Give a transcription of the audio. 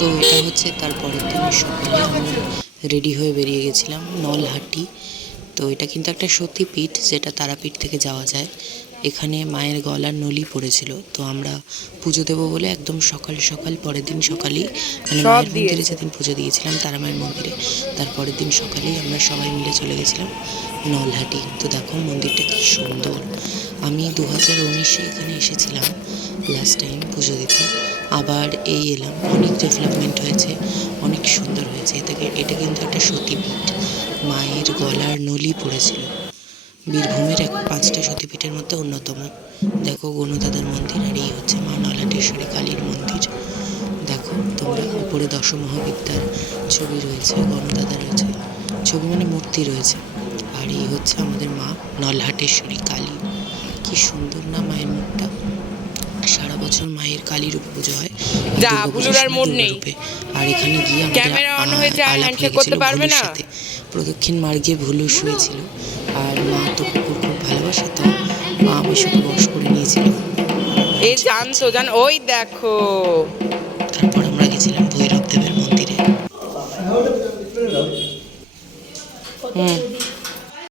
তো এটা হচ্ছে তারপরের দিন সকালে আমি রেডি হয়ে বেরিয়ে গেছিলাম নলহাটি। তো এটা কিন্তু একটা সতীপীঠ, যেটা তারাপীঠ থেকে যাওয়া যায়। এখানে মায়ের গলার নলি পড়েছিল, তো আমরা পুজো দেবো বলে একদম সকাল সকাল পরের দিন সকালেই, মানে মায়ের মন্দিরে যেদিন পুজো দিয়েছিলাম তারা মায়ের মন্দিরে, তারপরের দিন সকালেই আমরা সবাই মিলে চলে গেছিলাম নলহাটি। তো দেখো মন্দিরটা কি সুন্দর। আমি 2019-এ এখানে এসেছিলাম লাস্ট টাইম পুজো দিতে, আবার এই এলাম। অনেক ডেভেলপমেন্ট হয়েছে, অনেক সুন্দর হয়েছে। এটা কিন্তু একটা সতীপীঠ, মায়ের গলার নলি পড়েছিল। বীরভূমের 5টা সতীপীঠের মধ্যে অন্যতম। দেখো গণদাদার মন্দির, আর এই হচ্ছে মা নলাটেশ্বরী কালীর মন্দির। দেখো তোমরা, উপরে দশমহাবিদ্যার ছবি রয়েছে, গণদাদা রয়েছে, ছবি মানে মূর্তি রয়েছে। আর এই হচ্ছে আমাদের মা নলহাটেশ্বরী কালী। কি সুন্দর না মায়ের মুখটা। সারা বছর মায়ের কালী রূপে পুজো হয়, দুর্গা রূপে। আর এখানে গিয়ে আমাদের আলাপ হয়ে গেছিল ভুলুর সাথে। প্রদক্ষিণ মার্গে ভুলু শুয়েছিল, আর মা তো কুকুর খুব ভালোবাসে, তো মা আমার সাথে বস করে নিয়েছিল। এই জানতো ওই দেখো। তারপর আমরা